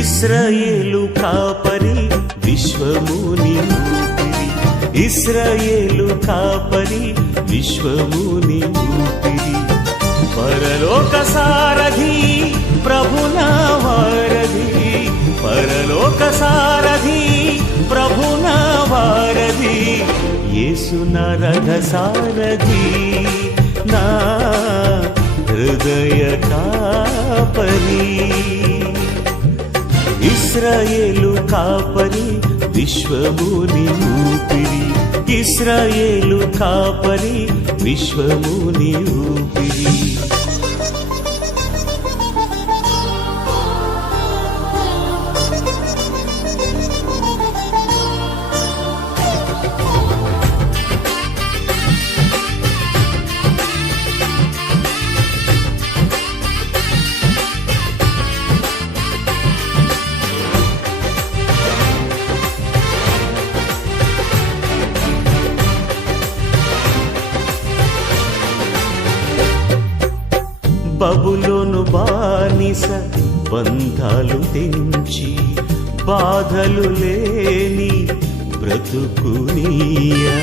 ఇశ్రాయేలు కాపరి విశ్వముని ఊపిరి, ఇశ్రాయేలు కాపరి విశ్వముని ఊపిరి. పరలోక సారథి ప్రభునా వారధి, పరలోక సారథి ప్రభునా వారధి, యేసు నా రథ సారథి, నా హృదయ కాపరి. ఇశ్రాయేలు కాపరి విశ్వముని ఊపిరి, ఇశ్రాయేలు కాపరి విశ్వముని ఊపిరి. బబులోను బానిస బంధాలు తెంచి, బాధలు లేని బ్రతుకునియా.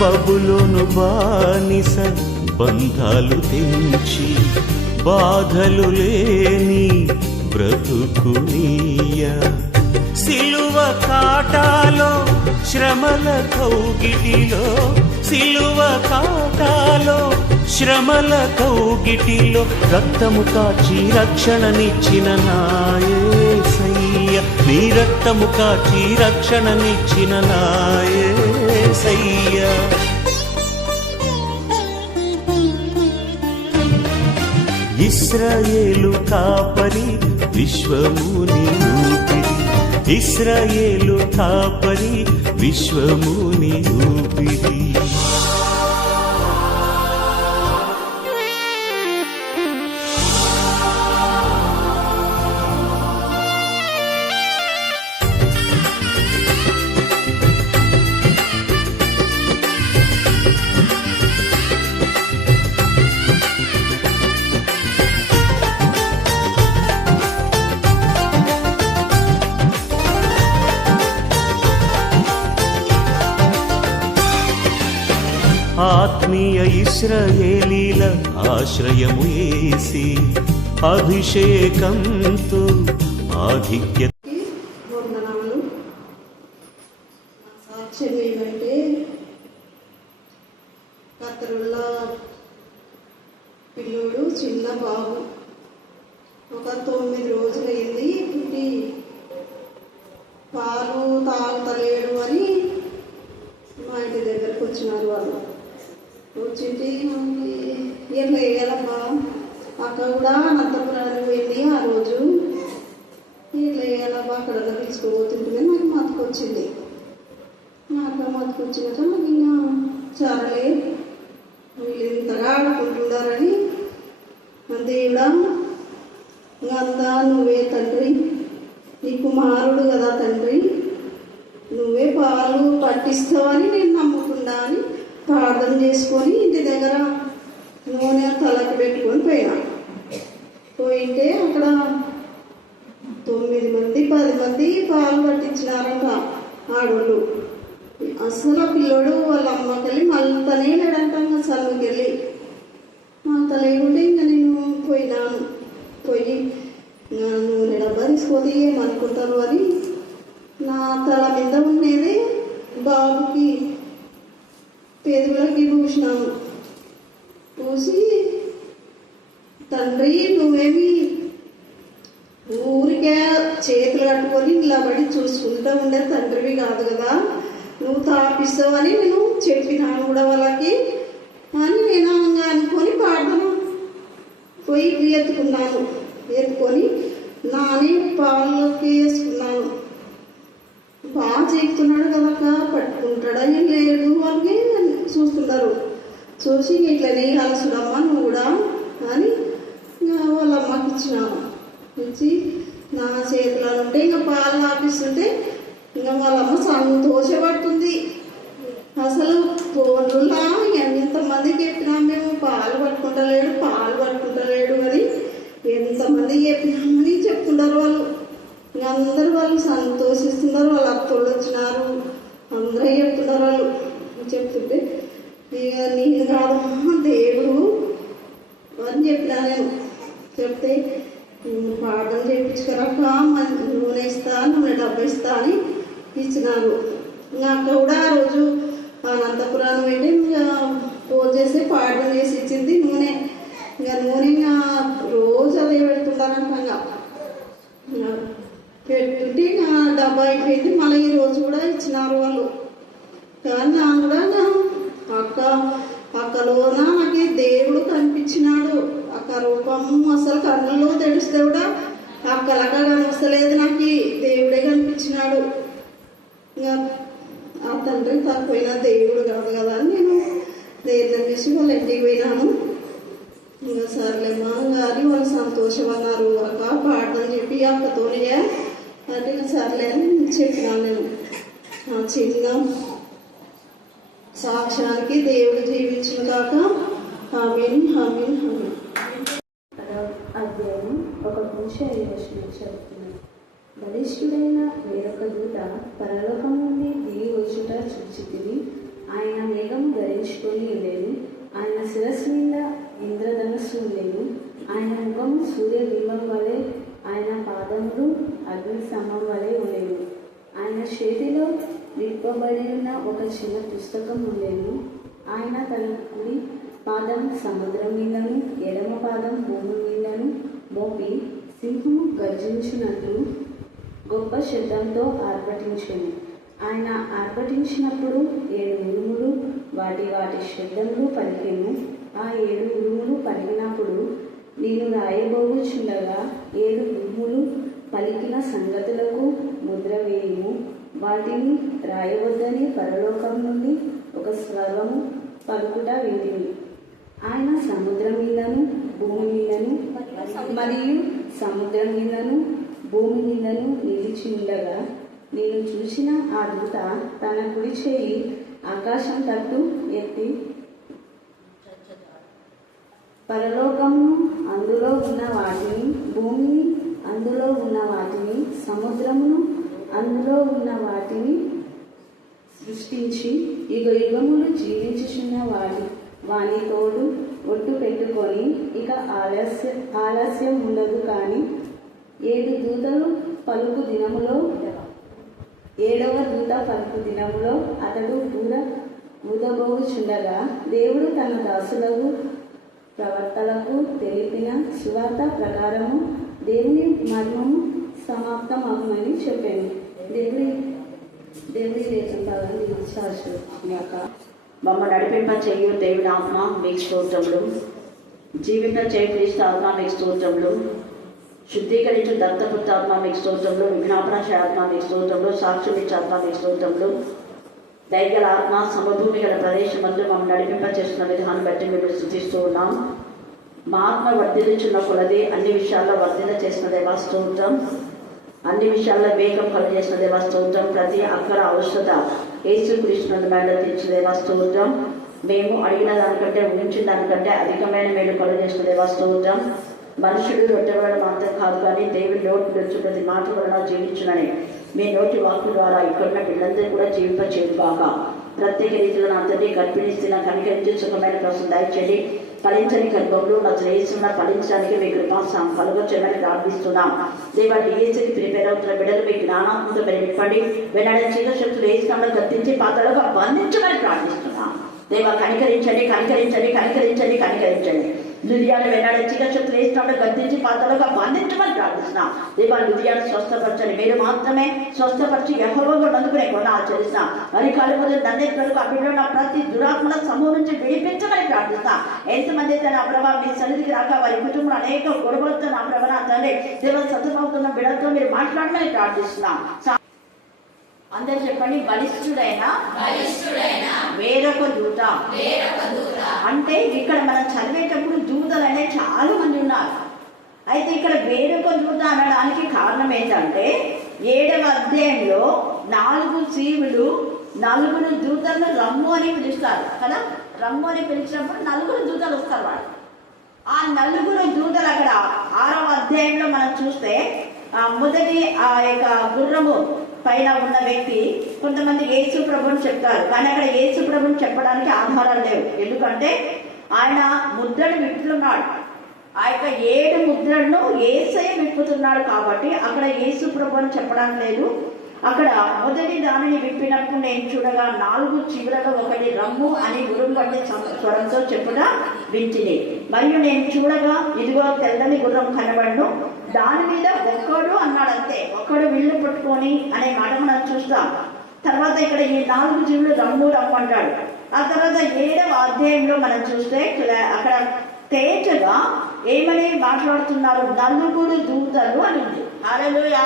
బబులోను బానిస బంధాలు తెంచి, బాధలు లేని బ్రతుకునియా. సిలువ కాటాలో శ్రమల కౌగిటిలో, సిలువ కాటాలో శ్రమల కౌగిటిలో, రక్తము కాచి రక్షణనిచ్చిన నా యేసయ్య, నీ రక్తము కాచి రక్షణనిచ్చిన నా యేసయ్య. ఇశ్రాయేలు కాపరి విశ్వముని ఊపిరి, ఇశ్రాయేలు కాపరి విశ్వముని ఊపిరి. ఆత్మీయ ఇశ్రాయేలీల ఆశ్రయము యేసి, అభిషేకంతో ఆధిక్య. సాక్ష్యం ఏమంటే, కత్తరుల పిల్లోడు చిన్న బాబు ఒక 9 రోజులైంది పుట్టి, పాలు తాగుతలేడు అని మా ఇంటి దగ్గరకు వచ్చినారు వాళ్ళు. వచ్చింటే ఎట్లా వేయాలమ్మా, అక్క కూడా అనంతపురానికి పోయింది ఆ రోజు, ఎట్లా వేయాలమ్మా అక్కడ పిలుచుకోబోతుంటే నాకు మతుకొచ్చింది. నాకు మతుకొచ్చినాక నాకు ఇంకా చాలే వీళ్ళు ఇంతగా ఆడుకుంటున్నారని, దేవుడా అంతా నువ్వే తండ్రి, నీ కుమారుడు కదా తండ్రి, నువ్వే పాలు పట్టిస్తావని నేను నమ్ముకున్నా అని ప్రార్థన చేసుకొని ఇంటి దగ్గర నూనె తలకి పెట్టుకొని పోయినా. పోయింటే అక్కడ 9 మంది 10 మంది పాలు పట్టించినారంట ఆడోళ్ళు. అసలు పిల్లోడు వాళ్ళ అమ్మకి వెళ్ళి మళ్ళీ లేడంట, చల్లుకి వెళ్ళి అంత లేకుంటే ఇంకా నేను పోయినాను. పోయి నూనె డబ్బా తీసుకొని ఏమనుకుంటారు అని నా తల మీద ఉండేది బాబుకి పేదలకి పూసినాను. పూసి తండ్రి నువ్వేమి ఊరికే చేతులు కట్టుకొని నిలబడి చూసుకుంటూ ఉండే తండ్రివి కాదు కదా, నువ్వు తాపిస్తావని నేను చెప్పినాను కూడా వాళ్ళకి అని నేను అనుకొని ప్రార్థన పోయి ఎత్తుకున్నాను. ఎత్తుకొని నాని పాలలోకి వేసుకున్నాను. బాగా చెప్తున్నాడు కదక్క, పట్టుకుంటాడని లేదు వాళ్ళకి చూస్తున్నారు. చూసి ఇట్లనే అలసుడమ్మా నువ్వు కూడా అని వాళ్ళ అమ్మకి ఇచ్చినాను. ఇచ్చి నా చేతిలో ఉంటే ఇంకా పాలు ఆపిస్తుంటే ఇంకా వాళ్ళమ్మ సంతోషపడుతుంది. అసలు ఫోన్లా ఎంతమందికి చెప్పినా మేము పాలు పట్టుకుంటలేడు అని ఎంతమందికి చెప్పినామని చెప్తున్నారు వాళ్ళు. ఇంక అందరూ వాళ్ళు సంతోషిస్తున్నారు. వాళ్ళ అత్తోళ్ళు వచ్చినారు, అందరూ చెప్తున్నారు. వాళ్ళు చెప్తుంటే ఇక నేను కాదమ్మా దేవుడు అని చెప్పినా నేను. చెప్తే పాఠం చేయించుకురాక నూనె ఇస్తా, నూనె డబ్బా ఇస్తా అని ఇచ్చినారు. ఇంకా అక్క కూడా ఆ రోజు అనంతపురాన్ని వెళ్ళి ఇంకా ఫోన్ చేసి పాఠం చేసి ఇచ్చింది నూనె. ఇంకా నూనె ఇంకా రోజు అదే పెడుతుంటారంట. ఇంకా పెడుతుంటే ఇంకా డబ్బా అయిపోయింది. మళ్ళీ ఈ రోజు కూడా ఇచ్చినారు వాళ్ళు. కానీ నాకు కూడా అక్కలోన నాకు దేవుడు కనిపించినాడు. అక్క రూపం అసలు కళ్ళలో తెలిస్తే కూడా అక్కలాగా కనిపిస్తలేదు, నాకు దేవుడే కనిపించినాడు. ఇంకా ఆ తండ్రి తక్కువైన దేవుడు కాదు కదా అని నేను ధైర్యం చేసి వాళ్ళ ఇంటికి పోయినాను. ఇంకా సర్లేమ్మా గారి వాళ్ళు సంతోషం అన్నారు. అక్క పాడదని చెప్పి అక్కతోనే అంటే ఇంకా సర్లే అని చెప్పినాను నేను. చిన్న సాక్ష్యానికి దేవుడు జీవించిన కాక ఆమేన్ ఆమేన్ ఆమేన్. అధ్యాయం 1-5 చదువుతున్నాను. బలిష్ఠుడైన వేరొక దూత పరలోకం నుండి దిగి వచ్చుట చూచితిని. ఆయన మేఘము ధరించుకొని ఉండేది. ఆయన శిరస్సు మీద ఇంద్రధనస్సు ఉండేది. ఆయన ముఖము సూర్యబింబం వలె, ఆయన పాదములు అగ్ని స్తంభం వలె ఉండేవి. ఆయన చేతిలో విప్పబడి ఉన్న ఒక చిన్న పుస్తకం ఉండేది. ఆయన తన కుడి పాదం సముద్రం మీదను ఎడమ పాదం భూమి మీదను మోపి సింహము గర్జించినట్లు గొప్ప శబ్దంతో ఆర్భటించెను. ఆయన ఆర్భటించినప్పుడు 7 ఉరుములు వాటి శబ్దములు పలికెను. ఆ 7 ఉరుములు పలికినప్పుడు నేను రాయబోచుండగా 7 ఉరుములు పలికిన సంగతులకు ముద్ర వేయుము, వాటిని రాయవద్దని పరలోకం నుండి ఒక స్వరము పలుకుట వింటిని. ఆయన సముద్రం మీదను భూమి మీదను మరియు సముద్రం మీదను భూమి మీదను నిలిచి ఉండగా నేను చూసిన ఆ దూత తన కుడి చేయి ఆకాశం తట్టు ఎత్తి పరలోకమును అందులో ఉన్న వాటిని, భూమిని అందులో ఉన్న వాటిని, సముద్రమును అందులో ఉన్న వాటిని సృష్టించి యుగములు జీవించుచున్న వాని తోడు ఒట్టు పెట్టుకొని ఇక ఆలస్యం ఉండదు. కానీ 7 దూతలు పలుకు దినములో 7వ దూత పలుకు దినములో అతడు ఊదబోచుండగా దేవుడు తన దాసులకు ప్రవర్తలకు తెలిపిన సువార్త ప్రకారము దేవుని మర్మము సమాప్తమగుమని చెప్పాను. దేవుడి లేఖనాలను శాశ్వత మమ్మ నడిపింప చెయ్యు దేవుని ఆత్మ మీకు స్తోత్రములు. జీవిత చేయ క్రీస్తు ఆత్మ మీకు స్తోత్రములు. శుద్ధీకరించు దత్తపుత్ర ఆత్మ మీకు స్తోత్రములు. విజ్ఞాపనాశ ఆత్మ మీకు స్తోత్రములు. సాక్షి ఇచ్చే ఆత్మ మీకు స్తోత్రములు. దైగల ఆత్మ సమభూమి గల ప్రదేశం అందు మమ్మల్ని నడిపింప చేస్తున్న విధానం బట్టి మేము స్తుతిస్తూ ఉన్నాం. మా ఆత్మ వర్ధిల్చున్న కొలది అన్ని విషయాల్లో వర్ధిల్ల చేసిన దేవా స్తోత్రం. అన్ని విషయాల్లో వేగం కలుగజేసిన దేవా స్తోత్రం. ప్రతి అక్కర అవసరత యేసుక్రీస్తునందు మేలు తీర్చిన దేవా స్తోత్రం. మేము అడిగిన దానికంటే ఊహించిన దానికంటే అధికమైన మేలు కలుగజేసిన దేవా స్తోత్రం. మనుషుడు రొట్టె వలన మాత్రం కాదు కానీ దేవుడి నోటి నుంచి ప్రతి మాట వలన జీవించునని మీ నోటి వాక్కు ద్వారా ఇక్కడున్న పిల్లలందరూ కూడా జీవింపచేయు కాక. ప్రత్యేక రీతిలో నా తండ్రి గర్భిణిస్తున్న కనికరించి సుఖమైన కోసం దయచేయండి. ఫలించని గర్భంలో నా శ్రేయస్సున్న ఫలించడానికి మీ కృపాసం కలుగొచ్చమని ప్రార్థిస్తున్నాం. దేవా డిఎస్సికి ప్రిపేర్ అవుతున్న బిడ్డలు మీ జ్ఞానాత్మతో నింపండి. వెంటనే చీకశక్తులు వేసినామని గర్తించి పాత్రలుగా బంధించమని ప్రార్థిస్తున్నాం. దేవా కనికరించండి, కనికరించండి, కనికరించండి, కనికరించండి. లుధియాను వెన్నాడు చీకశక్తులు వేసినప్పుడు గర్తించి పాత్రలుగా బంధించమని ప్రార్థిస్తున్నాం. దేవా లుధియాను స్వస్థపరచండి. మీరు మాత్రమే స్వస్థపరిచి యెహోవాగా నందుకునే కొన ఆచరిస్తాం. అరికాలు మొదలు దండెక్కలకు అభివృద్ధి ఉన్న ప్రతి దురాత్మల సమూహం నుంచి విడిపించమని ప్రార్థిస్తాం. ఎంతమంది అయితే నా ప్రభావ మీ సన్నిధికి రాక వారి కుటుంబంలో అనేక గొడవలతో నా ప్రభావ తండ్రి దేవ సతమవుతున్న బిడ్డలతో మీరు మాట్లాడమని ప్రార్థిస్తున్నాం. అందరు చెప్పండి, బలిష్ఠుడైన వేరొక దూత. అంటే ఇక్కడ మనం చదివేటప్పుడు దూతలు అనే చాలా మంది ఉన్నారు. అయితే ఇక్కడ వేరొక దూత అనడానికి కారణం ఏంటంటే 7వ అధ్యాయంలో 4 జీవులు నలుగురు దూతలను రమ్ము అని పిలుస్తారు కదా. రమ్ము అని పిలిచినప్పుడు నలుగురు దూతలు వస్తారు వాళ్ళు. ఆ నలుగురు దూతలు అక్కడ 6వ అధ్యాయంలో మనం చూస్తే మొదటి ఆ యొక్క గుర్రము పైన ఉన్న వ్యక్తి కొంతమంది యేసు ప్రభుని చెప్తారు, కానీ అక్కడ యేసు ప్రభుని చెప్పడానికి ఆధారాలు లేవు. ఎందుకంటే ఆయన ముద్రను విప్పుతున్నాడు. ఆ యొక్క 7 ముద్రలను యేసయ్య విప్పుతున్నాడు కాబట్టి అక్కడ యేసు ప్రభు అని చెప్పడం లేదు. అక్కడ మొదటి దానిని విప్పినప్పుడు నేను చూడగా 4 చిగురలో ఒకటి రమ్ము అని గుర్రం వంటి స్వరంతో చెప్పుట వింటిని. మరియు నేను చూడగా ఇదిగో తెల్లని గుర్రం కనబడను, దాని మీద ఒక్కడు అన్నాడు, అంతే. ఒక్కడు విల్లు పట్టుకొని అనే మాట మనం చూస్తాం. తర్వాత ఇక్కడ ఈ 4 జీవులు రమ్ము రమ్ము అంటాడు. ఆ తర్వాత 7వ అధ్యాయంలో మనం చూస్తే అక్కడ తేజగా ఏమని మాట్లాడుతున్నారు, నలుగురు దూతలు అని ఉంది. హల్లెలూయా,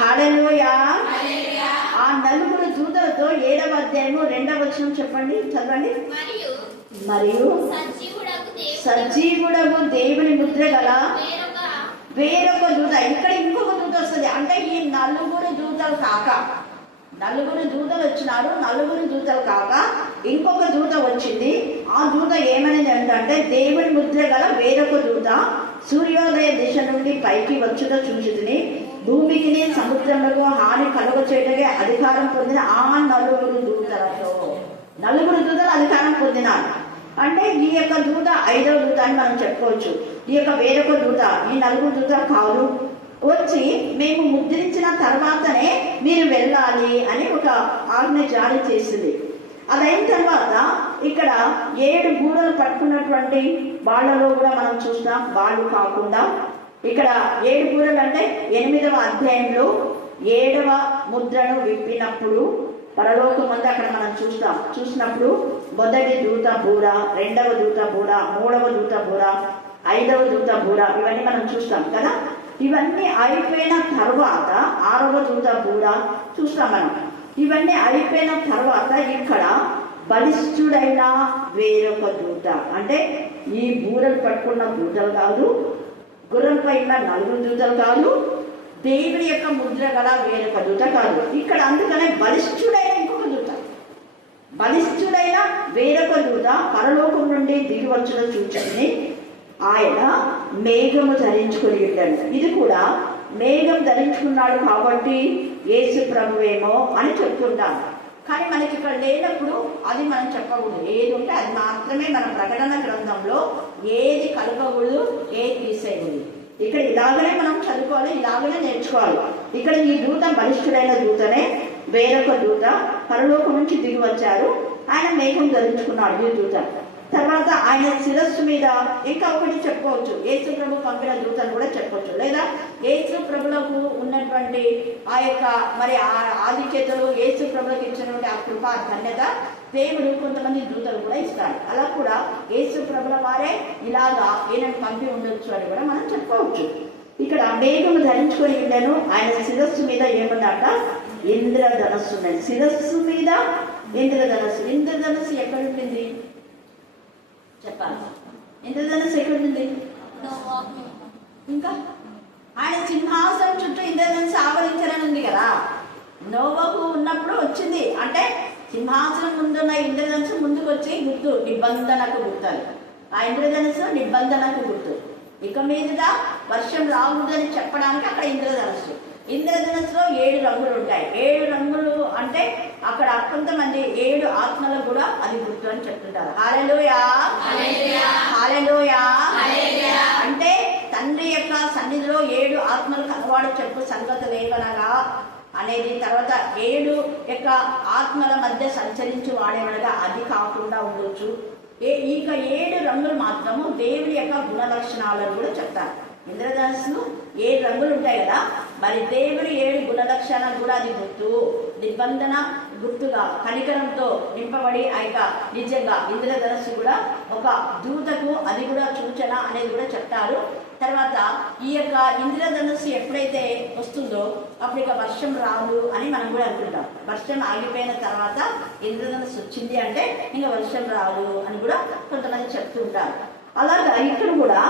హల్లెలూయా. ఆ నలుగురు దూతలతో 7వ అధ్యాయము 2వ వచనం చెప్పండి, చదవండి. మరియు సజీవుడగు దేవుని ముద్ర గల వేరొక దూత. ఇక్కడ ఇంకొక దూత వస్తుంది. అంటే ఈ నలుగురు దూతలు కాక, నలుగురు దూతలు వచ్చినారు, నలుగురు దూతలు కాక ఇంకొక దూత వచ్చింది. ఆ దూత ఏమనేది అంటే, దేవుని ముద్ర గల వేరొక దూత సూర్యోదయ దిశ నుండి పైకి వచ్చుట చూసితిని. భూమికి సముద్రములకు హాని కలుగ చేయటకే అధికారం పొందిన ఆ నలుగురు దూతలతో. నలుగురు దూతలు అధికారం పొందినారు. అంటే ఈ యొక్క దూత 5వ దూత అని మనం చెప్పుకోవచ్చు. ఈ యొక్క వేరొక దూత, ఈ నలుగురు దూతలు కాదు, వచ్చి మేము ముద్రించిన తర్వాతనే మీరు వెళ్ళాలి అని ఒక ఆజ్ఞ జారీ చేసింది. అదైన తర్వాత ఇక్కడ 7 గూడలు పట్టుకున్నటువంటి వాళ్ళలో కూడా మనం చూస్తాం. వాళ్ళు కాకుండా ఇక్కడ 7 గూడలు అంటే 8వ అధ్యాయంలో 7వ ముద్రను విప్పినప్పుడు పరలోకమంతా అక్కడ మనం చూసినప్పుడు మొదటి దూత బూర, 2వ దూత బూర, 3వ దూత బూర, 5వ దూత బూర, ఇవన్నీ మనం చూస్తాం కదా. ఇవన్నీ అయిపోయిన తర్వాత 6వ దూత బూర చూస్తాం మనం. ఇవన్నీ అయిపోయిన తర్వాత ఇక్కడ బలిష్ఠుడైన వేరొక దూత, అంటే ఈ బూరలు పట్టుకున్న దూతలు కాదు, గుర్రం పైన 4 దూతలు కాదు, దేవుని యొక్క ముద్ర గల వేరొక దూత కాదు. ఇక్కడ అందుకనే బలిష్ఠుడైన ఇంకొక దూత, బలిష్ఠుడైన వేరొక దూత పరలోకం నుండి దిగి వచ్చిన చూచని ఆయన మేఘము ధరించుకొని వెళ్ళాడు. ఇది కూడా మేఘం ధరించుకున్నాడు కాబట్టి యేసు ప్రభువేమో అని చెప్తుంటాం. కానీ మనకి ఇక్కడ లేనప్పుడు అది మనం చెప్పకూడదు. ఏది ఉంటే అది మాత్రమే మన ప్రకటన గ్రంథంలో ఏది కలపకూడదు, ఏది తీసేయకూడదు. ఇక్కడ ఇలాగనే మనం చదువుకోవాలి, ఇలాగనే నేర్చుకోవాలి. ఇక్కడ ఈ దూత బలిష్ఠుడైన దూతనే వేరొక దూత పరలోకం నుంచి దిగి వచ్చారు. ఆయన మేఘం ధరించుకున్నాడు ఈ దూత. తర్వాత ఆయన శిరస్సు మీద ఇంకా ఒకటి చెప్పుకోవచ్చు, యేసు ప్రభు పంపిన దూతను కూడా చెప్పవచ్చు. లేదా యేసు ప్రభులకు ఉన్నటువంటి ఆ యొక్క మరి ఆధిక్యతలు, యేసు ప్రభులకు ఇచ్చినటువంటి ఆ కృప, ధన్యత దేవుడు కొంతమంది దూతలు కూడా ఇస్తారు. అలా కూడా యేసు ప్రభుల వారే ఇలాగా ఈయనను పంపి ఉండొచ్చు అని కూడా మనం చెప్పుకోవచ్చు. ఇక్కడ మేఘము ధరించుకొని వెళ్ళాను. ఆయన శిరస్సు మీద ఏమన్నట, ఇంద్రధనస్సు ఉన్నది. శిరస్సు మీద ఇంద్రధనస్సు. ఇంద్రధనస్సు ఎక్కడ ఉంటుంది చెప్పాలి. ఇంద్రధనస్సు ఎక్కడుంది? ఇంకా ఆయన సింహాసనం చుట్టూ ఇంద్రధనస్సు ఆవరించారని ఉంది కదా. నోవహు ఉన్నప్పుడు వచ్చింది. అంటే సింహాసనం ముందున్న ఇంద్రధనస్సు ముందుకు వచ్చి గుర్తు, నిబంధనకు గుర్తాలి. ఆ ఇంద్రధనస్సు నిబంధనకు గుర్తు. ఇక మీదుగా వర్షం రాకూడదని చెప్పడానికి అక్కడ ఇంద్రధనస్సు. ఇంద్రధనస్సులో 7 రంగులు ఉంటాయి. 7 రంగులు అంటే అక్కడ కొంతమంది 7 ఆత్మలకు కూడా అది గుర్తు అని చెప్తుంటారు. హల్లెలూయా, హల్లెలూయా. అంటే తండ్రి యొక్క సన్నిధిలో 7 ఆత్మలు కలవాడు చెప్పు సంగతులు ఏవనగా అనేది. తర్వాత 7 యొక్క ఆత్మల మధ్య సంచరించి వాడేవనగా అది కాకుండా ఉండొచ్చు. ఇక 7 రంగులు మాత్రము దేవుని యొక్క గుణ లక్షణాలను కూడా చెప్తారు. ఇంద్రధనస్సులు 7 రంగులు ఉంటాయి కదా, మరి దేవుని 7 గుణ లక్షణాలు కూడా అది గుర్తు, నిబంధన గుర్తుగా కనికరంతో నింపబడి ఆ యొక్క నిజంగా ఇంద్రధనస్సు కూడా ఒక దూతకు అది కూడా సూచన అనేది కూడా చెప్తారు. తర్వాత ఈ యొక్క ఇంద్రధనస్సు ఎప్పుడైతే వస్తుందో అప్పుడు ఇక వర్షం రాదు అని మనం కూడా అనుకుంటాం. వర్షం ఆగిపోయిన తర్వాత ఇంద్రధనస్సు వచ్చింది అంటే ఇంకా వర్షం రాదు అని కూడా కొంతమంది చెప్తూ ఉంటారు. అలాగా ఇక్కడ కూడా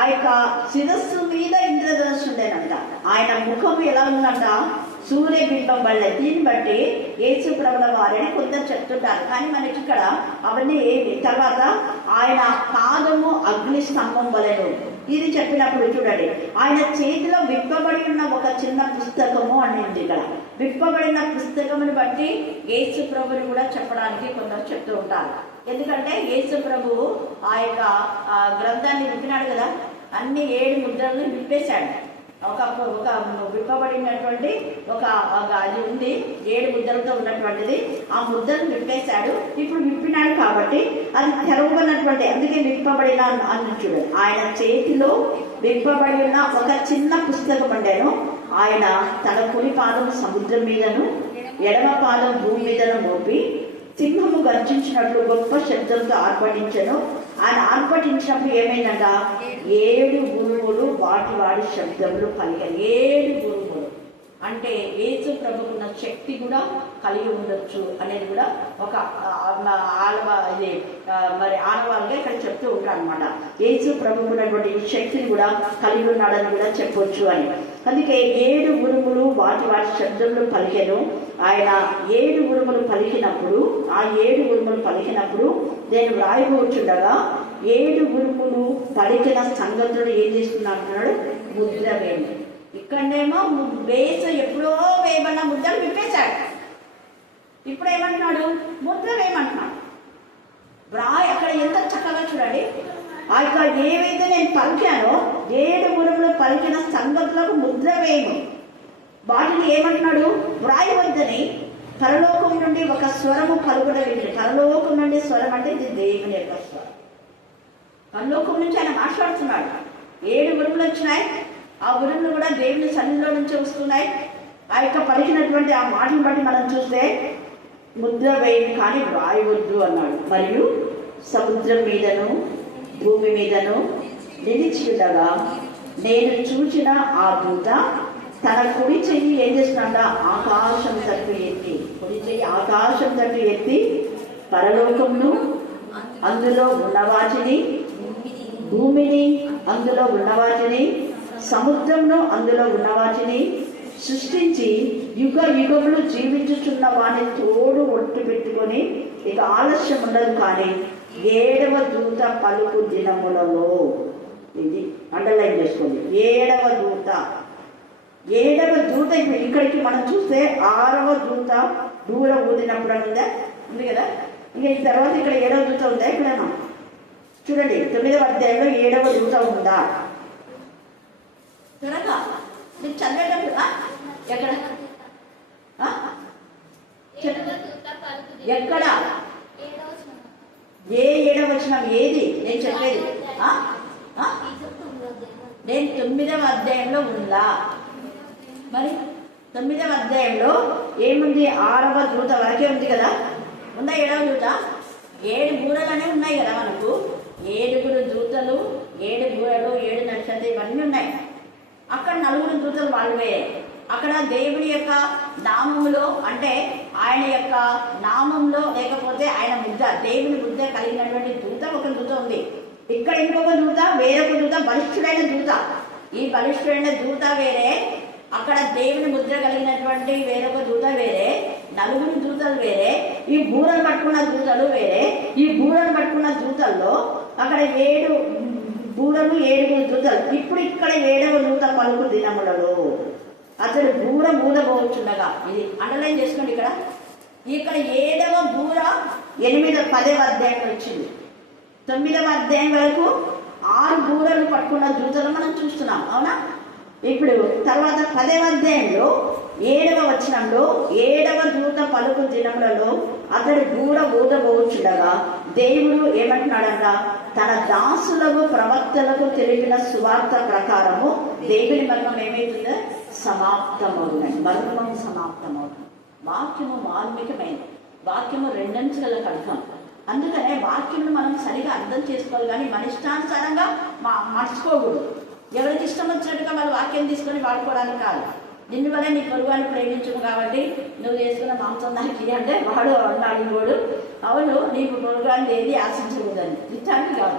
ఆ యొక్క శిరస్సు మీద ఇంద్రధనుస్సు ఉండేనంట. ఆయన ముఖం ఎలా ఉందంట, సూర్యబింబం వల్ల. దీన్ని బట్టి యేసు ప్రభుల వారిని కొందరు చెప్తుంటారు, కానీ మనకి ఇక్కడ అవన్నీ ఏమి. తర్వాత ఆయన పాదము అగ్ని స్తంభం వలెను, ఇది చెప్పినప్పుడు చూడండి, ఆయన చేతిలో విప్పబడి ఉన్న ఒక చిన్న పుస్తకము అనేది. ఇక్కడ విప్పబడిన పుస్తకముని బట్టి యేసు ప్రభుని కూడా చెప్పడానికి కొందరు చెప్తూ ఉంటారు. ఎందుకంటే యేసు ప్రభువు ఆ యొక్క గ్రంథాన్ని విప్పినాడు కదా, అన్ని 7 ముద్రలను విప్పేశాడు. ఒక విప్పబడినటువంటి ఒక అది ఉంది, 7 ముద్రలతో ఉన్నటువంటిది. ఆ ముద్రను విప్పేశాడు. ఇప్పుడు విప్పినాడు కాబట్టి అది తెరవబడినటువంటి, అందుకే విప్పబడిన అని చూడండి. ఆయన చేతిలో విప్పబడి ఉన్న ఒక చిన్న పుస్తకం ఉండేను. ఆయన తన కుడి పాదం సముద్రం మీదను ఎడమ పాదం భూమి మీదను మోపి సింహము గర్జించినట్లు గొప్ప శబ్దంతో ఆర్భటించను. ఆయన ఆర్భటించినప్పుడు ఏమైందంట, 7 గురువులు వాటి శబ్దములు పలికారు. 7 గురువులు అంటే యేసు ప్రభుకున్న శక్తి కూడా కలిగి ఉండొచ్చు అనేది కూడా ఒక ఆనవాళ్ళుగా ఇక్కడ చెప్తూ ఉంటారు అనమాట. యేసు ప్రభుకున్నటువంటి శక్తిని కూడా కలిగి ఉన్నాడని కూడా చెప్పొచ్చు అని. అందుకే 7 ఉరుములు వాటి శబ్దములు పలికెను. ఆయన 7 ఉరుములు పలికినప్పుడు, ఆ 7 ఉరుములు పలికినప్పుడు నేను వ్రాయబోచుండగా 7 ఉరుములు పలికిన సంగతులు ఏం చేస్తున్నా అంటున్నాడు, ముద్ర వేయండి. ఇక్కడనేమో వేసు ఎప్పుడో వేయమన్న ముద్రలు విప్పేశాడు. ఇప్పుడు ఏమంటున్నాడు, ముద్ర వేయమంటున్నాడు. అక్కడ ఎంత చక్కగా చూడండి, ఆ యొక్క ఏవైతే నేను పలికానో 7 ఉరుములు పలికిన సంగతులకు ముద్ర వేయము. వాటిని ఏమంటున్నాడు, వ్రాయవద్దని పరలోకం నుండి ఒక స్వరము పలుకుడలింది. పరలోకం నుండి స్వరం అంటే ఇది దేవుని యొక్క స్వరం. పరలోకం నుంచి ఆయన మాట్లాడుతున్నాడు. 7 ఉరుములు వచ్చినాయి. ఆ ఉరుములు కూడా దేవుని సన్నిధిలో నుంచి వస్తున్నాయి. ఆ యొక్క పలికినటువంటి ఆ మాటను బట్టి మనం చూస్తే ముద్ర వేయను కానీ వ్రాయవద్దు అన్నాడు. మరియు సముద్రం మీదను భూమి మీదను నిలిచి ఉండగా నేను చూచిన ఆ దూత తన కుడి చెయ్యి ఏం చేస్తున్నాడ, ఆకాశం తట్టు ఎత్తి, కుడి చెయ్యి ఆకాశం తట్టు ఎత్తి పరలోకమును అందులో ఉన్నవాటిని, భూమిని అందులో ఉన్నవాటిని, సముద్రంలో అందులో ఉన్నవాటిని సృష్టించి యుగ యుగములు జీవించుచున్న వాడిని తోడు ఒట్టు పెట్టుకొని ఇక ఆలస్యం ఉండదు కానీ 7వ దూత పలుకు దినములలో, ఇది అండర్లైన్ చేసుకోండి, 7వ దూత. 7వ దూత ఇక్కడికి మనం చూస్తే 6వ దూత దూరం ఊదినప్పుడు ఉందా, ఉంది కదా. ఇంకా ఈ తర్వాత ఇక్కడ 7వ దూత ఉందా ఎక్కడైనా చూడండి. 9వ అధ్యాయంలో 7వ దూత ఉందా చూడక నీకు చదివేటప్పుడు ఎక్కడ ఎక్కడ ఏ 7వ వచనం ఏది నేను చెప్పేది, నేను 9వ అధ్యాయంలో ఉందా. మరి 9వ అధ్యాయంలో ఏముంది, 6వ దూత వరకే ఉంది కదా. ఉందా 7వ దూత? 7 బూరలనే ఉన్నాయి కదా మనకు. 7 దూతలు, 7 బూరలు, 7 నక్షత్రాలు ఇవన్నీ ఉన్నాయి. అక్కడ 4 దూతలు వాళ్ళవే. అక్కడ దేవుని యొక్క నామములో, అంటే ఆయన యొక్క నామంలో లేకపోతే ఆయన ముద్ద, దేవుని ముద్ద కలిగినటువంటి దూత ఒక దూత ఉంది. ఇక్కడ ఇంకొక దూత, వేరొక దూత, బలిష్ఠుడైన దూత. ఈ బలిష్ఠుడైన దూత వేరే, అక్కడ దేవుని ముద్ర కలిగినటువంటి వేరొక దూత వేరే, 4 దూతలు వేరే, ఈ బూరలు పట్టుకున్న దూతలు వేరే. ఈ బూరలు పట్టుకున్న దూతల్లో అక్కడ 7 బూరలు, 7 దూతలు. ఇప్పుడు ఇక్కడ 7వ దూత పలుకు దినములలో అతడు బూర ఊదబోచుండగా, ఇది అండర్లైన్ చేసుకోండి. ఇక్కడ 7వ బూర 10వ అధ్యాయం వచ్చింది. 9వ అధ్యాయం వరకు 6 బూరలు పట్టుకున్న దూతలు మనం చూస్తున్నాం, అవునా. ఇప్పుడు తర్వాత 10వ అధ్యాయంలో 7వ వచనంలో 7వ దూత పలుకు దినములలో అతడు బూర ఊదబోచుండగా దేవుడు ఏమంటున్నాడంట, తన దాసులకు ప్రవక్తలకు తెలిపిన సువార్త ప్రకారము దేవుని మర్మం ఏమైతుందో సమాప్తమవుతుంది. మర్మం సమాప్తమవుతుంది. వాక్యము మార్మికమైనది. వాక్యము 2 అంచుల ఖడ్గం. అందుకనే వాక్యమును మనం సరిగా అర్థం చేసుకోవాలి, కానీ మన ఇష్టానుసారంగా మర్చుకోకూడదు. ఎవరికి ఇష్టం వచ్చినట్టుగా మన వాక్యం తీసుకొని వాడుకోవడానికి కాదు. నిన్ను వల్ల నీ పొరుగుని ప్రేమించము కాబట్టి నువ్వు చేసుకున్న మాంసం దానికి అంటే వాడు అన్నాడు ఇంకోడు, అవును నీకు పొరుగుని ఏది ఆశించకూడదని ఇష్టానికి కాదు.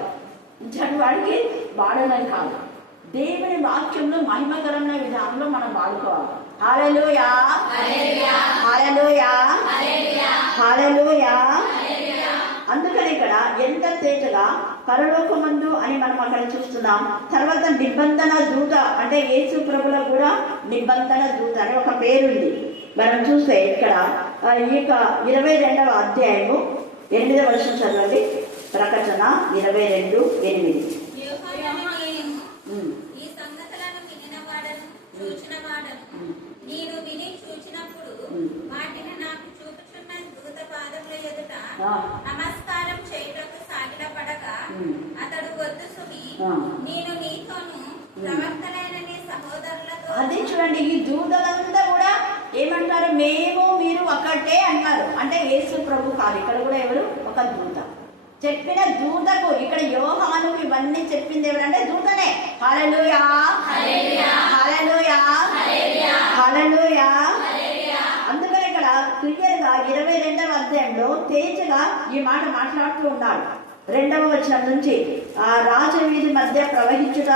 ఇచ్చటి వాడికి వాడనని కాదు, దేవుని వాక్యంలో మహిమకరమైన విధానంలో మనం వాడుకోవాలి. హల్లెలూయా, హల్లెలూయా, హల్లెలూయా. అందుకని ఇక్కడ ఎంత తేటగా పరలోకమందు అని మనం అక్కడ చూస్తున్నాం. తర్వాత నిబంధన దూత అంటే యేసు ప్రభులో కూడా నిబంధన దూత అని ఒక పేరుంది. మనం చూస్తే ఇక్కడ ఈ యొక్క 22వ అధ్యాయము 8వ వచనం చదవండి. ప్రకటన 22:8. నేను విని చూచినప్పుడు వాటిని నాకు చూపుచున్న దూత పాదముల ఎదుట నమస్కారం చేయుటకు సాగిలపడగా అతడు వద్దు సుమి, నేను నీతోను ప్రవక్తలైన నీ సహోదరులతో. అదే చూడండి, ఈ దూతలంతా కూడా ఏమంటారు, మేము మీరు ఒకటే అంటారు. అంటే యేసు ప్రభు కాదు, ఇక్కడ కూడా ఎవరు ఒక దూత. చెప్పిన దూతకు ఇక్కడ యోహాను ఇవన్నీ చెప్పింది ఎవరంటే దూతనే. హల్లెలూయా, హల్లెలూయా, హల్లెలూయా. అందుకని ఇక్కడ క్లియర్ గా 22వ అధ్యాయంలో తేజగా ఈ మాట మాట్లాడుతూ ఉన్నాడు. 2వ వచనం నుంచి ఆ రాజవీధి మధ్య ప్రవహించుట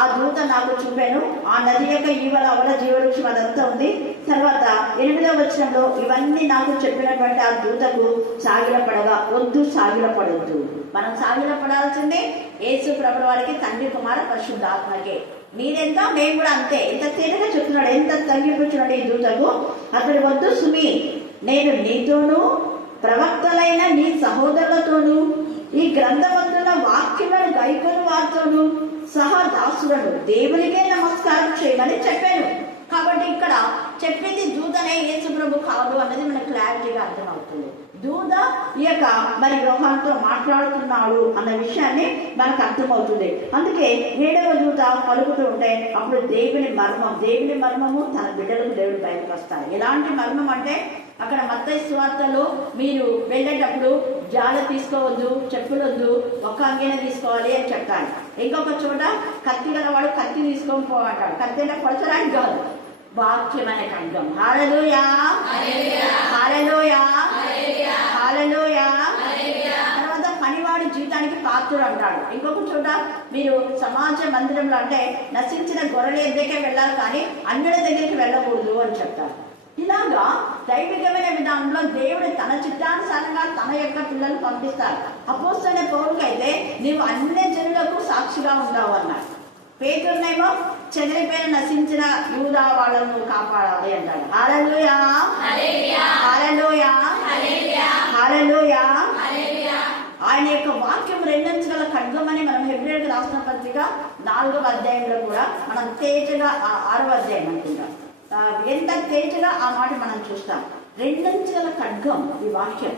ఆ దూత నాకు చూపాను, ఆ నది యొక్క ఈవల అవల జీవవృక్షం అదంతా ఉంది. తర్వాత 8వ వచనంలో ఇవన్నీ నాకు చెప్పినటువంటి ఆ దూతకు సాగిలపడగా వద్దు, సాగిలపడొద్దు. మనం సాగిలపడాల్సిందే యేసు ప్రభువు వారికి, తండ్రి కుమార పరిశుద్ధాత్మకే. మీరెంత మేము కూడా అంతే. ఎంత తేలిగా చెప్తున్నాడు, ఎంత తగ్గిపుచ్చున్నాడు ఈ దూతకు. అతడు వద్దు సుమి, నేను నీతోనూ ప్రవక్తలైన నీ సహోదరులతోనూ ఈ గ్రంథమందుల వాక్యములను గైకొని వారితోనూ సహా దాసులను దేవునికే నమస్కారం చేయమని చెప్పాను. కాబట్టి ఇక్కడ చెప్పింది దూతనే, యేసు ప్రభు కాదు అన్నది మనకు క్లారిటీగా అర్థమవుతుంది. దూత ఈ యొక్క మరి యోహానుతో మాట్లాడుతున్నాడు అన్న విషయాన్ని మనకు అర్థమవుతుంది. అందుకే 7వ దూత పలుకుతూ ఉంటే అప్పుడు దేవుని మర్మము తన బిడ్డలకు దేవుడు బయటకు వస్తాడు. ఎలాంటి మర్మం అంటే అక్కడ మత్తయి సువార్తలో మీరు వెళ్ళేటప్పుడు జాల తీసుకోవద్దు, చెప్పులొద్దు, ఒక్క అంగీన తీసుకోవాలి అని చెప్తాడు. ఇంకొక చోట కత్తి గలవాడు కత్తి తీసుకొని పోమంటాడు. కత్తి అంటే పొడచడానికి కాదు, వాక్యం అనే ఖడ్గం. హల్లెలూయా, హల్లెలూయా, హల్లెలూయా. తర్వాత పనివాడు జీతానికి పాత్రుడు అంటాడు. ఇంకొక చోట మీరు సమాజ మందిరంలో అంటే నశించిన గొర్రెల దగ్గరికి వెళ్ళాలి కానీ అన్యుల దగ్గరికి వెళ్ళకూడదు అని చెప్తారు. ఇలాగా దైవికమైన విధానంలో దేవుడు తన చిత్తానుసారంగా తన యొక్క పిల్లలు పంపిస్తారు. అపోస్తలుడైన పౌలుకైతే నీవు అన్ని జనులకు సాక్షిగా ఉండవు అన్నాడు. పేతురునేమో చెదిరిపోయిన నశించిన యూదా వాళ్ళను కాపాడాలి అన్నాడు. హల్లెలూయా, హల్లెలూయా, హల్లెలూయా. ఆయన యొక్క వాక్యం రెండంచుల ఖడ్గం అని మనం హెబ్రీయులకు రాసిన పత్రిక 4వ అధ్యాయంలో కూడా మనం తేజగా 6వ అధ్యాయం అనుకుంటాం, ఎంత తేజగా ఆ మాట మనం చూస్తాం. రెండంచుల ఖడ్గం ఈ వాక్యం.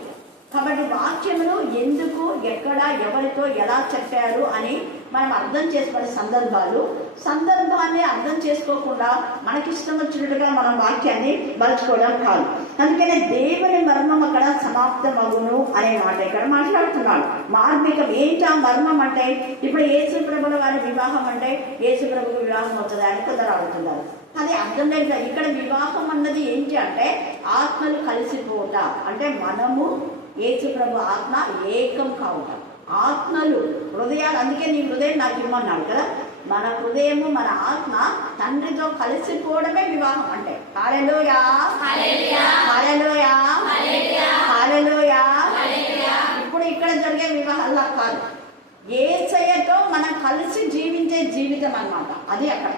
కాబట్టి వాక్యమును ఎందుకు, ఎక్కడ, ఎవరితో, ఎలా చెప్పారు అని మనం అర్థం చేసుకునే సందర్భాన్ని అర్థం చేసుకోకుండా మనకిష్టం వచ్చినట్టుగా మనం వాక్యాన్ని మలుచుకోవడం కాదు. అందుకనే దేవుని మర్మం అక్కడ సమాప్తమగును అనే మాట ఇక్కడ మాట్లాడుతున్నాడు. మార్మికం ఏంటి ఆ మర్మం అంటే, ఇప్పుడు యేసు ప్రభుల వారి వివాహం అంటే యేసు ప్రభుకు వివాహం అవుతుంది అని కొందరు అడుగుతున్నారు. అది అర్థం లేదు. ఇక్కడ వివాహం అన్నది ఏంటి అంటే ఆత్మలు కలిసిపోట, అంటే మనము యేసు ప్రభు ఆత్మ ఏకం కావుట. ఆత్మలు హృదయాలు, అందుకే నీ హృదయం నాకు ఇమ్మన్నాడు కదా. మన హృదయము మన ఆత్మ తండ్రితో కలిసిపోవడమే వివాహం అంటే. హల్లెలూయా, హల్లెలూయా, హల్లెలూయా. ఇప్పుడు ఇక్కడ జరిగే వివాహాల్లో కాదు, యేసయ్యతో మనం కలిసి జీవించే జీవితం అన్నమాట. అది అక్కడ.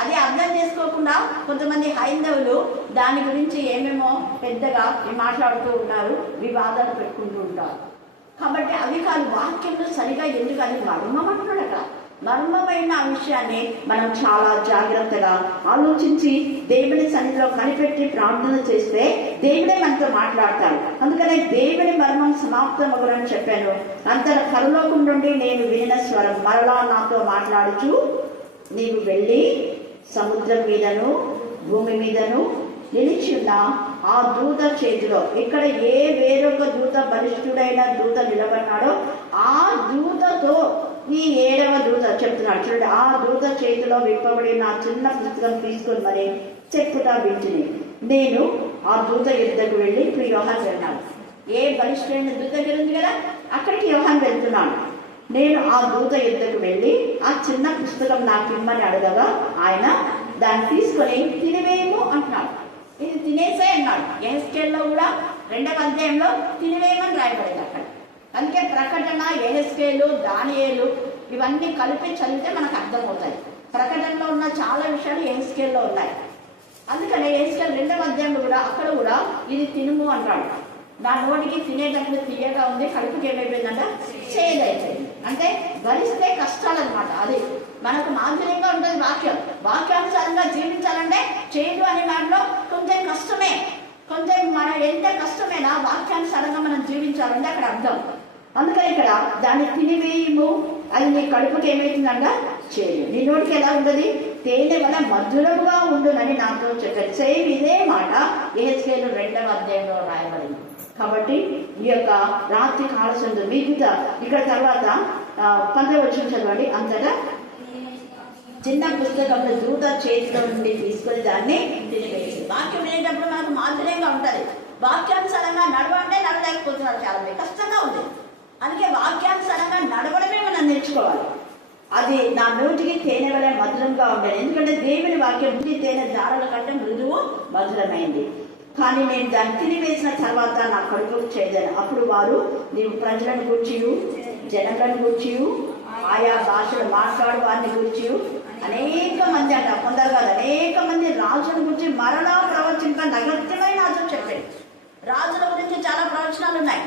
అది అర్థం చేసుకోకుండా కొంతమంది హైందవులు దాని గురించి ఏమేమో పెద్దగా మాట్లాడుతూ ఉంటారు, వివాదాలు పెట్టుకుంటూ ఉంటారు. కాబట్టి అవి కాదు, వాక్యంలో సరిగా ఎందుకు అది మర్మం అంటున్నాడు అక్కడ. మర్మమైన ఆ విషయాన్ని మనం చాలా జాగ్రత్తగా ఆలోచించి దేవుని సన్నిధిలో కనిపెట్టి ప్రార్థన చేస్తే దేవుడే మనతో మాట్లాడతాడు. అందుకనే దేవుని మర్మం సమాప్తమగునని చెప్పాను. అంతర పరలోకం నుండి నేను వినిన స్వరం మరలా నాతో మాట్లాడుచు, నీవు వెళ్ళి సముద్రం మీదను భూమి మీదను నిలిచి ఉన్న ఆ దూత చేతిలో, ఇక్కడ ఏ వేరొక దూత బలిష్ఠుడైన దూత నిలబడినాడో ఆ దూతతో ఈ 7వ దూత చెప్తున్నాడు. చూడండి, ఆ దూత చేతిలో విప్పబడి నా చిన్న పుస్తకం తీసుకొని మరి చెప్పుట వింటిని. నేను ఆ దూత యుద్ధకు వెళ్ళి ఇప్పుడు యోహాను వెళ్ళినాడు. ఏ బలిష్ఠుడైన దూత దగ్గర ఉంది కదా, అక్కడికి యోహాను వెళ్తున్నాడు. నేను ఆ దూత యుద్ధకు వెళ్ళి ఆ చిన్న పుస్తకం నాకు ఇమ్మని అడగగా ఆయన దాన్ని తీసుకొని తినివేయము అంటున్నాడు. ఇది తినేసే అన్నాడు. యెహెజ్కేలులో కూడా 2వ అధ్యాయంలో తినివేయమని రాయబడింది అక్కడ. అందుకే ప్రకటన, యెహెజ్కేలు, దానియేలు ఇవన్నీ కలిపి చదివితే మనకు అర్థమవుతాయి. ప్రకటనలో ఉన్న చాలా విషయాలు యెహెజ్కేలులో ఉన్నాయి. అందుకనే యెహెజ్కేలు 2వ అధ్యాయంలో కూడా అక్కడ కూడా ఇది తినుము అంటాడు. నా నోటికి తినేటప్పుడు తీయగా ఉంది, కడుపుకి ఏమైపోయిందంట చేదైపోయింది. అంటే భరిస్తే కష్టాలు అనమాట. అది మనకు మాధుర్యంగా ఉంటుంది వాక్యం. వాక్యానుసారంగా జీవించాలంటే చేదు అనే దాంట్లో కొంచెం కష్టమే, కొంచెం మన ఎంత కష్టమైనా వాక్యానుసారంగా మనం జీవించాలంటే అక్కడ అర్థం. అందుకని ఇక్కడ దాన్ని తినివేయము, అది నీ కడుపుకి ఏమవుతుందంట చేదు, నీ నోటికి ఎలా ఉంటుంది తేనె వల్ల మధురముగా ఉండునని నాతో చెప్పారు. సేమ్ ఇదే మాట యెహెజ్కేలు 2వ అధ్యాయంలో రాయబడింది. కాబట్టి ఈ యొక్క రాత్రి కాలసందు మిగతా ఇక్కడ తర్వాత 10వ వచనం చదవండి. అంతటా చిన్న పుస్తకంలో దూత చేతిలో నుండి తీసుకొని దాన్ని తినివేసి. వాక్యం వినేటప్పుడు మనకు మాధుర్యంగా ఉంటుంది. వాక్యానుసారంగా నడవంటే నడవలేకపోతున్నారు చాలా మంది, కష్టంగా ఉంది. అందుకే వాక్యానుసారంగా నడవడమే మనం నేర్చుకోవాలి. అది నా నోటికి తేనె వలె మధురంగా ఉండేది. ఎందుకంటే దేవుని వాక్యం తేనె దారుల కంటే మృదువు మధురమైంది. కానీ నేను దాన్ని తినివేసిన తర్వాత నా కడుపుకు చేదాను. అప్పుడు వారు నీవు ప్రజలను గుర్చి, జనలను గుర్చి, ఆయా భాషలు మాట్లాడు వారిని గుర్చి అనేక మంది అంట, కొందరు కాదు అనేక మంది రాజుల గురించి మరలా ప్రవచింప నగత్యమైన రాజులు చెప్పాడు. రాజుల గురించి చాలా ప్రవచనాలు ఉన్నాయి,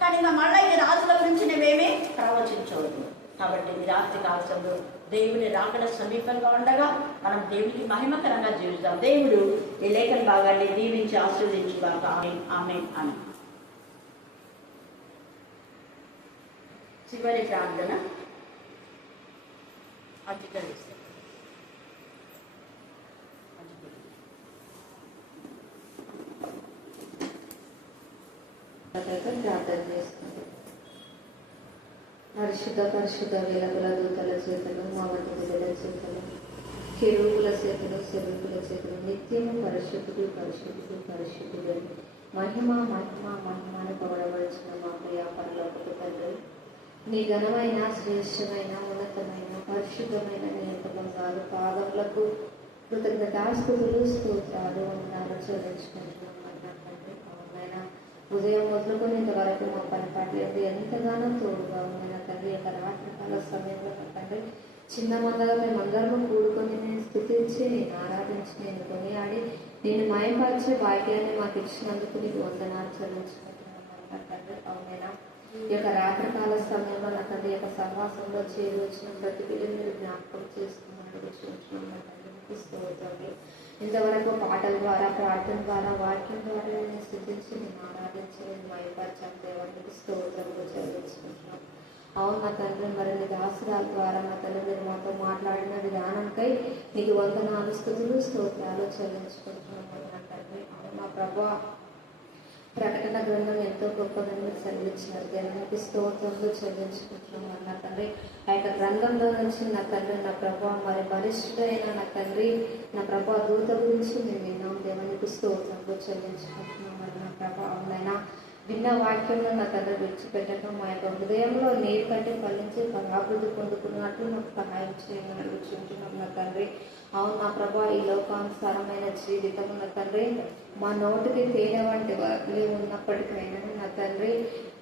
కానీ ఇంకా మళ్ళీ ఈ రాజుల గురించి నువ్వేమీ ప్రవచించవద్దు. కాబట్టి ఈ రాత్రి కాలంలో దేవుని రాకడ సమీపంగా ఉండగా మనం దేవునికి మహిమకరంగా జీవిస్తాం. దేవుడు ఈ లేఖన భాగాన్ని దీవించి ఆశీర్వదించుగాక. ఆమేన్ అని చివరి ప్రార్థన అధికరిస్తాం. ప్రార్థన చేస్తుంది. పరిశుద్ధ వేలకుల దూతల చేతులు, మా వంటి బిడ్డల చేతులు, కెరూబుల చేతులు, సెరుకుల చేతులు నిత్యము పరిశుద్ధుడు పరిశుద్ధుడు పరిశుద్ధుడు మహిమ మహిమ మహిమను పొగడవలసిన మా ప్రియ పరలోకపు తండ్రి, నీ ఘనమైన శ్రేష్టమైన ఉన్నతమైన పరిశుద్ధమైన నియంత బంగారు పాదములకు కృతజ్ఞతాస్తుతులు స్తోత్రాలు వందనాలు చెల్లించుకుంటున్నాం. ఉదయం మొదలుకొని ఇంతవరకు మా పని పడలేదు, ఎంతగానో తోడుగా ఉంది తండ్రి. యొక్క రాత్రికాల సమయంలో తండ్రి చిన్న మందగా మేమందరము కూడుకొని నేను స్తుతించి, నేను ఆరాధించి, నేను కొనియాడి నేను మయపరిచే భాగ్యాన్ని మాకు ఇచ్చినందుకు నీకు వందనాలు చెల్లించుకుంటున్నాను తండ్రి. అవునైనా ఈ యొక్క రాత్రికాల సమయంలో నా తండ్రి యొక్క సహవాసంలో చేరి వచ్చిన ప్రతి పిల్లలు మీరు జ్ఞాపకం చేసుకున్నాను చూస్తున్నాను తండ్రి. స్తోత్రాలు. ఇంతవరకు పాటల ద్వారా, ప్రార్థన ద్వారా, వాక్యం ద్వారా నేను స్థుతించి, నేను ఆరాధించి, నేను మయపరిచాను దేవానికి స్తోత్రములు చెల్లించుకుంటున్నాను. అవును నా తండ్రి, మరి నీ దాసురాల ద్వారా నా తండ్రి మీరు మాతో మాట్లాడిన విధానంకై నీకు వందనాలు స్తుతులు స్తోత్రాలు చెల్లించుకుంటున్నాను నా తండ్రి. అవును మా ప్రభువా, ప్రకటన గ్రంథం ఎంతో గొప్పదని మీరు సెలవిచ్చినారు. దేవునికి స్తోత్రములు చెల్లించుకుంటున్నాం నా తండ్రి. ఆ యొక్క గ్రంథంలో నుంచి నా తండ్రి నా ప్రభా మరి బలిష్ఠుడైన నా తండ్రి నా ప్రభా దూత గురించి మేము విన్నాం. దేవునికి స్తోత్రములు చెల్లించుకుంటున్నాం మరి నా ప్రభా. అవునైనా విన్న వాక్యంలో నా తండ్రి విడిచిపెట్టడం మా యొక్క హృదయంలో నీరు కంటే ఫలించి ఫలాభివృద్ధి పొందుకున్నట్లు నాకు సహాయం చేయమని అడుగుతుంటున్నాం నా తండ్రి. అవును నా ప్రభా, ఈ లోకానుసారమైన జీవితం నా తండ్రి మా నోటికి తేనె వంటి వాటిని ఉన్నప్పటికైనా నా తండ్రి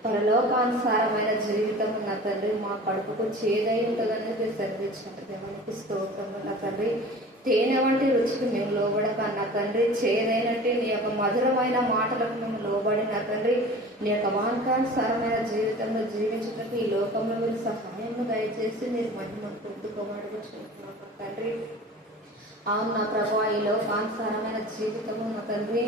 పరలోకానుసారమైన జీవితం నా తండ్రి మా కడుపుకు చేదై ఉంటుందని మీరు సెలవిచ్చారు. దేవునికి స్తోత్రము నా తండ్రి. తేనె వంటి రుచికి మేము లోబడక నా తండ్రి, చేదైనట్టే నీ యొక్క మధురమైన మాటలకు మేము లోబడి నా తండ్రి నీ యొక్క వాక్యానుసారమైన జీవితంలో జీవించడానికి ఈ లోకంలో మీరు సహాయం దయచేసి మీరు మహిమను పొందుకోమడుగుచుంటున్నాం నా తండ్రి. అవును నా ప్రభా, ఈ లోకానుసారమైన జీవితము నా తండ్రి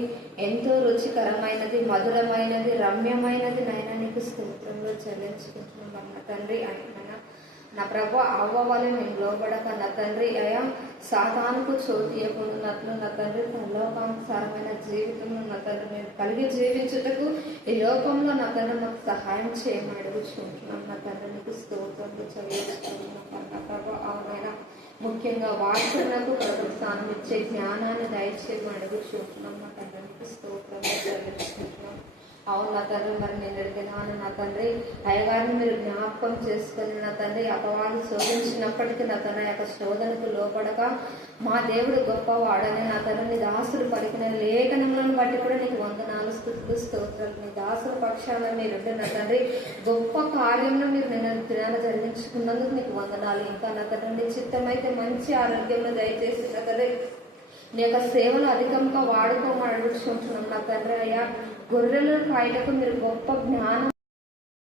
ఎంతో రుచికరమైనది, మధురమైనది, రమ్యమైనది నైనా నీకు స్తోత్రంలో చెల్లించుకుంటున్నాం నా తండ్రి. అయినా నా ప్రభా అవ్వవాలి మేము లోబడక నా తండ్రి అయా సాతానుకు చోటు ఇవ్వకున్నట్లు నా తండ్రి పరలోకానుసారమైన జీవితంలో నా తండ్రి మేము కలిగి జీవించుటకు ఈ లోకంలో నా తండ్రి మాకు సహాయం చేయమని అడుగుచుంటున్నాం నా తండ్రి. నీకు స్తోత్రంలో చెల్లించుకుంటున్నాం నా ప్రభా. అవునైనా ముఖ్యంగా వాక్యమునకు ప్రభు స్థానం ఇచ్చే జ్ఞానాన్ని దయచేయమని అడుగుచుంటున్నాం నా తండ్రి. నీకు స్తోత్రంలో చెల్లించుకుంటున్నాం. అవును నా తండ్రి, మరి నేను అడిగినాను నా తండ్రి, అయ్యగారిని మీరు జ్ఞాపకం చేసుకొని నా తండ్రి అపవాది శోధించినప్పటికీ నా తండ్రి యొక్క శోధనకు లోపడక మా దేవుడు గొప్పవాడని నా తండ్రి నీ దాసులు పలికిన లేఖనములను బట్టి కూడా నీకు వందనాలు, స్తుతులు, స్తోత్రాలు. నీ దాసుల పక్షాన మీరు నా తండ్రి గొప్ప కార్యంలో మీరు నిన్న దినాన జరిగించుకున్నందుకు నీకు వందనాలు. ఇంకా నా తండ్రి నీ చిత్తమైతే మంచి ఆరోగ్యంలో దయచేసి నా తండ్రి నీ యొక్క సేవలు అధికంగా వాడుకోమని అడుగుతుంటున్నాం నా తండ్రి. అయ్యా, గొర్రెలను కాయటకు మీరు గొప్ప జ్ఞానం